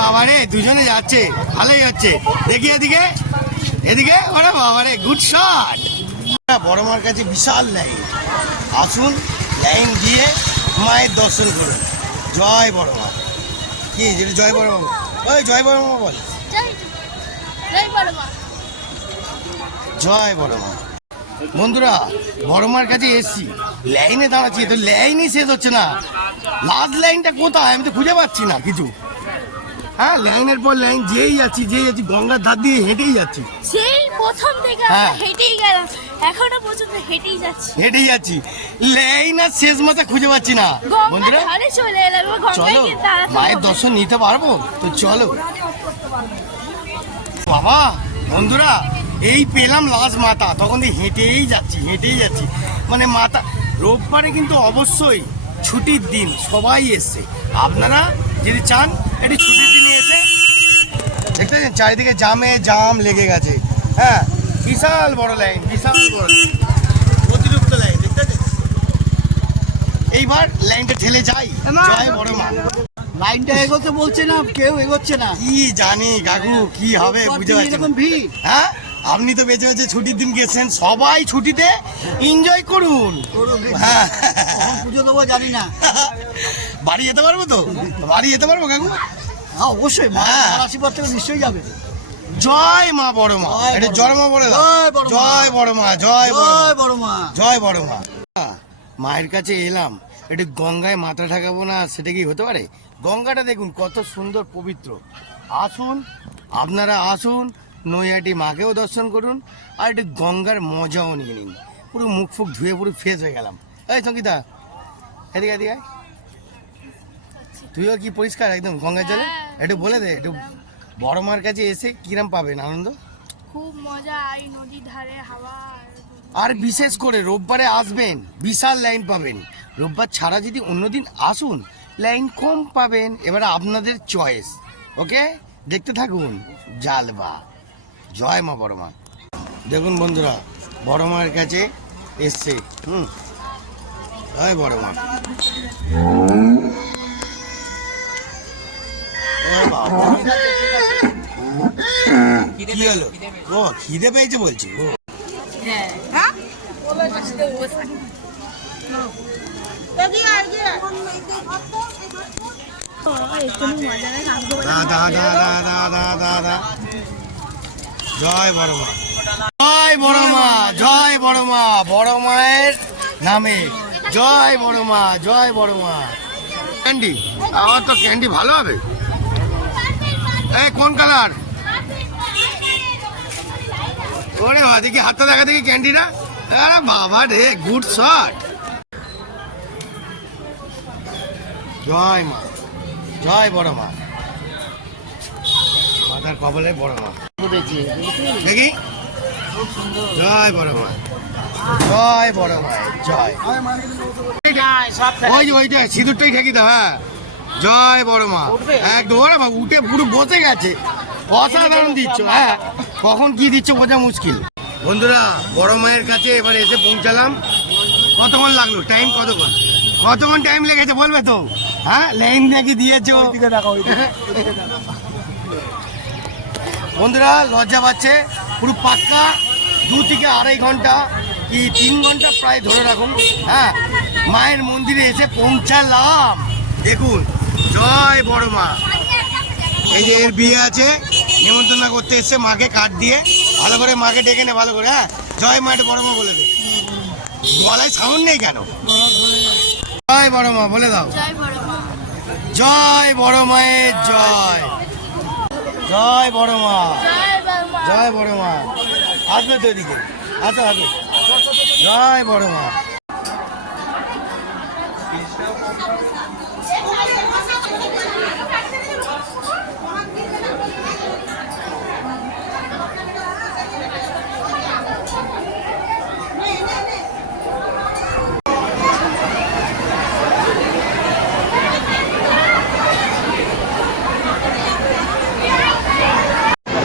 বাবারে দুজনে যাচ্ছে, ভালোই হচ্ছে। দেখি এদিকে এদিকে, ওরে বাবারে গুড শট। বড় মার কাছে বিশাল লাইন, আসুন লাইন দিয়ে মায়ের দর্শন করুন। জয় বড় মা। কি যেটা জয় বড় মা, ওই জয় বড় মা বল। জয় বড় মা। বন্ধুরা বড় মার কাছে এসছি, লাইনে দাঁড়াচ্ছি তো লাইনই শেষ হচ্ছে না। লাস্ট লাইনটা কোথায় আমি তো খুঁজে পাচ্ছি না কিছু। হ্যাঁ লাইনের পর লাইন যেই যাচ্ছি গঙ্গার ধার দিয়ে হেঁটেই যাচ্ছি। সেই প্রথম থেকে হেঁটেই গেলাম, এখনো পর্যন্ত হেঁটেই যাচ্ছি। লাইন আর শেষ মাথা খুঁজে পাচ্ছি না। বন্ধুরা চলে এলাম, চলো মায়ের দর্শন নিতে পারবো তো, চলো বাবা। বন্ধুরা এই পেলাম লাস্ট মাথা, তখন হেঁটেই যাচ্ছি। মানে মাথা রোববারে কিন্তু অবশ্যই ছুটির দিন, সবাই এসছে। আপনারা যদি চান এটি ছুটির দিনে এসে দেখতে পাচ্ছেন চারিদিকে জাম লেগে গেছে। হ্যাঁ বিশাল বড় লাইন, অতিরিক্ত লাইন দেখতে পাচ্ছেন। এইবার লাইনটা ঠেলে যাই। জয় বড় মা। লাইনটা এগোতে বলছে না, কেউ এগোচ্ছে না। কি জানি কাকু কি হবে বুঝতে পারছি না। হ্যাঁ আপনি তো বেঁচে বেঁচে ছুটির দিন গেছেন, সবাই ছুটিতে এনজয় করুন। হ্যাঁ পুজো দেবো জানি না, বাড়ি যেতে পারবো তো, বাড়ি যেতে পারবো কাকু? হ্যাঁ অবশ্যই, আশীর্বাদ থেকে নিশ্চয়ই যাবে। জয় মা বড় মা, এটা জয় মা বলে দাও। জয় বড় মা, জয় বড় মা, জয় বড় মা। মায়ের কাছে এলাম, একটু গঙ্গায় মাথা ঠাকাবো না, সেটা কি হতে পারে? গঙ্গাটা দেখুন কত সুন্দর পবিত্র। আসুন আপনারা আসুন, নৈহাটি মাকেও দর্শন করুন আর একটু গঙ্গার মজাও নিয়ে নিন। পুরো মুখ ফুক ধুয়ে পুরো ফ্রেশ হয়ে গেলাম। এই সঙ্গীতা এদিকে এদিকে, তুইও কি পরিষ্কার একদম গঙ্গার জলে? একটু বলে দে, একটু বড় মার কাছে এসে কিরম পাবেন আনন্দ? খুব মজা, এই নদীর ধারে হাওয়া। আর বিশেষ করে রোববারে আসবেন, বিশাল লাইন পাবেন। রোববার ছাড়া যদি অন্যদিন আসুন লাইন কম পাবেন। এবারে আপনাদের চয়েস। ওকে দেখতে থাকুন জালবা। জয় মা বড় মা। দেখুন বন্ধুরা বড় মায়ের কাছে এসছে। জয় বড় মা। কি হলো? ও খিদে পেয়েছে বলছি। ও জয় বড় মা, জয় বড় মা, জয় বড় মা। বড় মায়ের নামে জয় বড় মা, জয় বড় মা। ক্যান্ডি, আমার তো ক্যান্ডি ভালো হবে। এই কোন কালার? ওরে বাবা দেখি হাতটা দেখা দেখি ক্যান্ডিটা। আরে বাবা রে গুড শট। জয় মা, জয় বড় মা। মাথার কবলে বড় মা দেখি। জয় বড় মা, জয় বড় মা, জয়। ওই যে ওইটা সিঁদুরটাই ঠেকি দাও। হ্যাঁ জয় বড় মা। একদম ওরে বাবা উঠে পুরো বসে গেছে, অসাধারণ দিচ্ছ। হ্যাঁ কখন কি দিচ্ছ বোঝা মুশকিল। বন্ধুরা বড় মায়ের কাছে এবার এসে পৌঁছালাম। কতক্ষণ লাগলো? টাইম কতক্ষণ টাইম লেগেছে বলবে তো? হ্যাঁ লাইন নাকি দিয়েছো? বন্ধুরা লজ্জা পাচ্ছে, পুরো পাক্কা 2 থেকে 2.5 ঘন্টা কি 3 ঘন্টা প্রায় ধরে রাখুন। হ্যাঁ মায়ের মন্দিরে এসে পৌঁছালাম। দেখুন জয় বড় মা। এই যে এর বিয়ে আছে, নিমন্ত্রণ করতে এসছে মাকে কাঠ দিয়ে। ভালো করে মাকে ডেকে নে ভালো করে। হ্যাঁ জয় মা, এটা বড় মা বলে দে। গলায় সাউন্ড নেই কেন? জয় বড় মা বলে দাও। জয় বড় মায়ের জয়। জয় বড় মা, জয় বড় মা। আসবে তো এদিকে, আসো আসো। জয় বড় মা।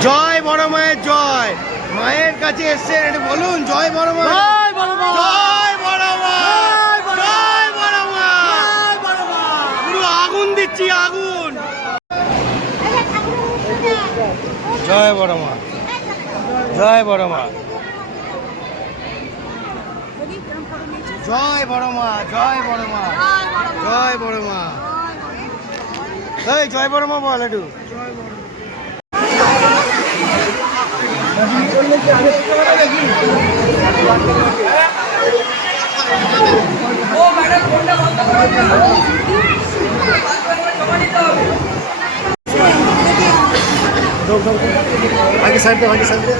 জয় বড় মায়ের জয়। মায়ের কাছে এসছেন, এটা বলুন জয় বড় মা, জয় বড় মা, জয় বড় মা, জয় বড় মা। পুরো আগুন দিচ্ছি আগুন। জয় বড় মা, জয় বড় মা, জয় বড় মা, জয় বড় মা, জয় বড় মা। এই জয় বড় মা বল একটু। আগে সাইড দে, আগে সাইড দে।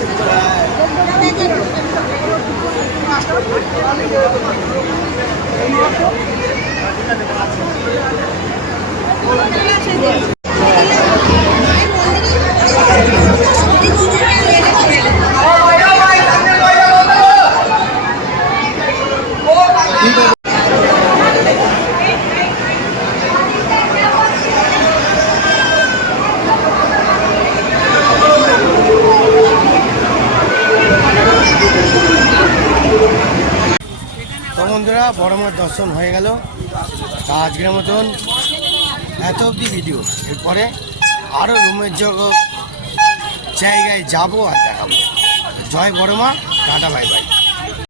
তো বন্ধুরা বড় মার দর্শন হয়ে গেল। তা আজকের মতন এত অবধি ভিডিও। এরপরে আরও রুমের জগৎ জায়গায় যাবো আর দেখাবো। জয় বড় মা, টাটা বাই বাই।